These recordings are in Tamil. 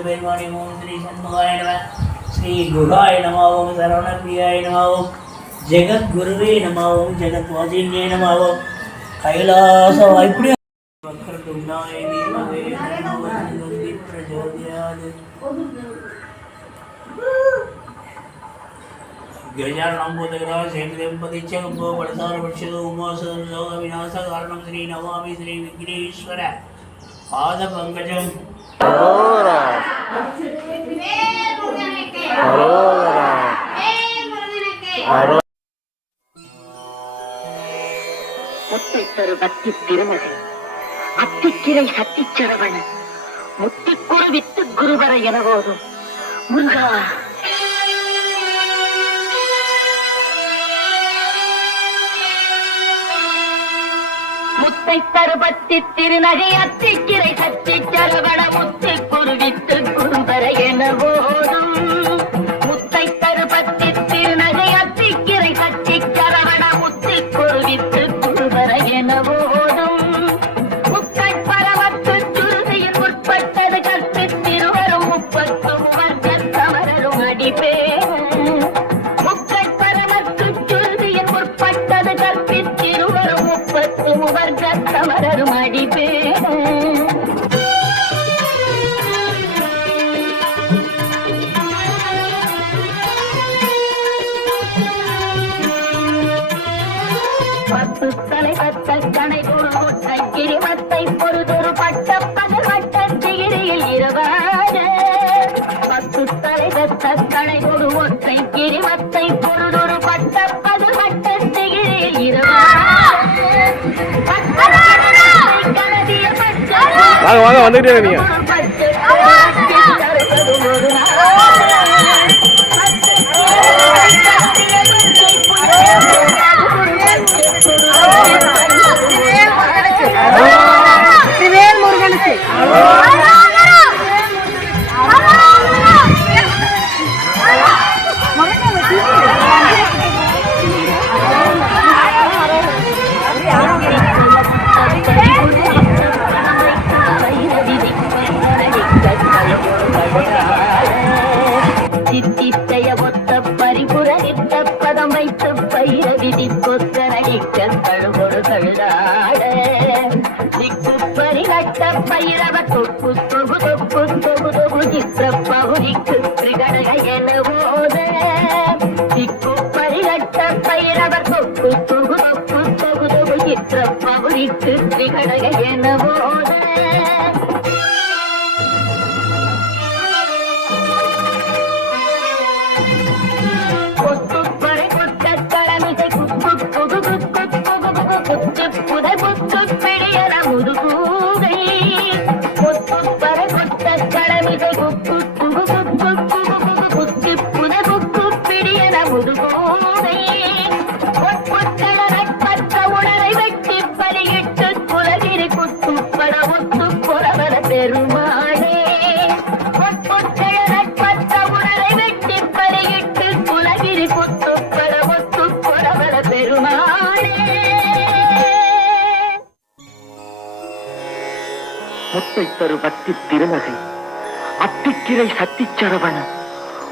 பெருமானி ஓம் ஸ்ரீ சண்முகாய நம ஸ்ரீ குகாய நம ஓம் சரவணப்பிரியாய நம ஓம் ஜெகத்குருவே நம ஓம் ஜெகத் வாசின்யே நம ஓம் கைலாச இப்படி வக்ரதுண்டாய தீமஹே தன்னோ பிரச்சோதயாத் गजाननम्बोदगरा सेन्द्रियम्पतिच्छगम्बो बलसारवक्षदो उमासो विनाशकारणं श्री नमामि श्री विघ्नेश्वर पादपङ्कजम् அரோரா அரோரா அரோ முத்தை தரு பக்தி திருமகன் அத்திக்கிரை சத்திச்சரவண முத்திக்குரு வித்து குருவர என போதும் முருகா அத்தை தருபத்தி திருநகை அத்திக்கிரை சத்தி சரவண முத்து குருவித்து குருபர என ஓடும். முத்தை தருபத்தி திருநகை அத்திக்கிரை சத்தி சரவண முத்து குருவித்து குருபர என ஓடும். முத்தை பரவத்து சுருதியில் உட்பட்டது கத்து திருவரும் முப்பத்து முவர்க்க தமரரும் அடிப்பேன் வாங்க வாங்க வந்துகிட்டே இருக்கீங்க விதி கொத்த நடிக்க கழுதாட திக்கு பரிகட்ட பயிரவ தொப்பு தொகு தொப்பு தொகு தொகு சித்திர பகுதிக்கு திரிகடக என போத திக்கு பரிகட்ட பயிரவ தொப்பு தொகு தொப்பு தொகு தொகு சித்திர பகுதிக்கு திரிகடக என போத புதை புத்து முத்தை தரு பக்தி திருநகை. அத்திக்கிரை சத்திச்சரவண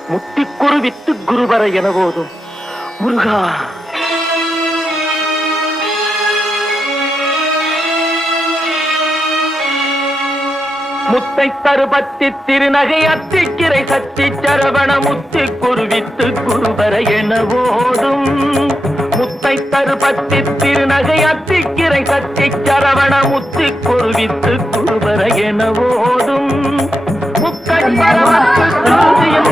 முத்திக்குரு வித்து குருவர எனபோதும் முருகா! முத்தை தருபத்தி திருநகை அத்திக்கிரை சத்தி சரவண முத்து குருவித்து குருவர என போதும் முத்தை தருபத்தி அத்திக்கிரை சத்தி சரவண முத்து குருவித்து குருவர என போதும் முக்கட்பரமத்து சூதியில்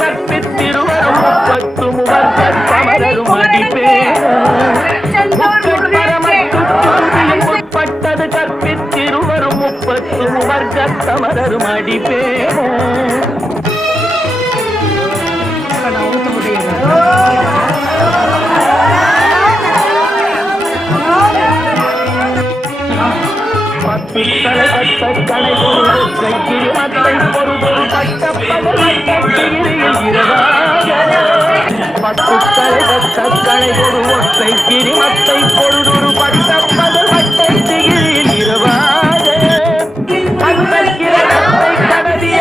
கற்பித்திருவரும் முப்பத்து முகர் கற்பமரும் அடிப்பேன் முக்கட்பரமத்து சூதியில் கற்பித்திருவரும் முப்பத்து முகர் கற்பமரும் அடிப்பேன் பத்துத்தலை பட்ட கலை ஒரு கைக்கிரி மத்தை பொறுதொரு பட்ட பகல் இரவாக. பத்துத்தலை பட்ட கலை ஒரு ஒற்றை கிரிமத்தை பொழுதொரு பட்ட பகல் இரவாக கிரகத்தை கடலிய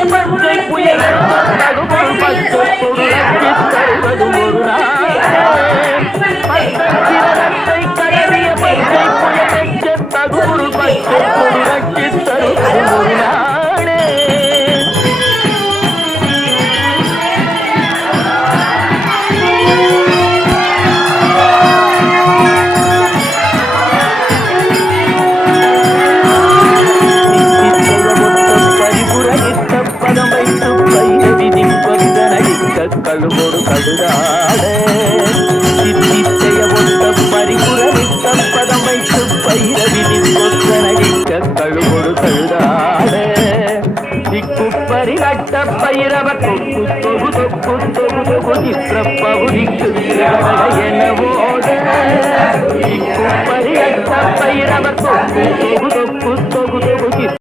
பைரவ தொக்கு தொகு தொக்கு தொகு தொகு சித்திரப்பகுதிக்கு எனவோட திக்குப்பரி பைரவ தொக்கு தொகு தொக்கு தொகு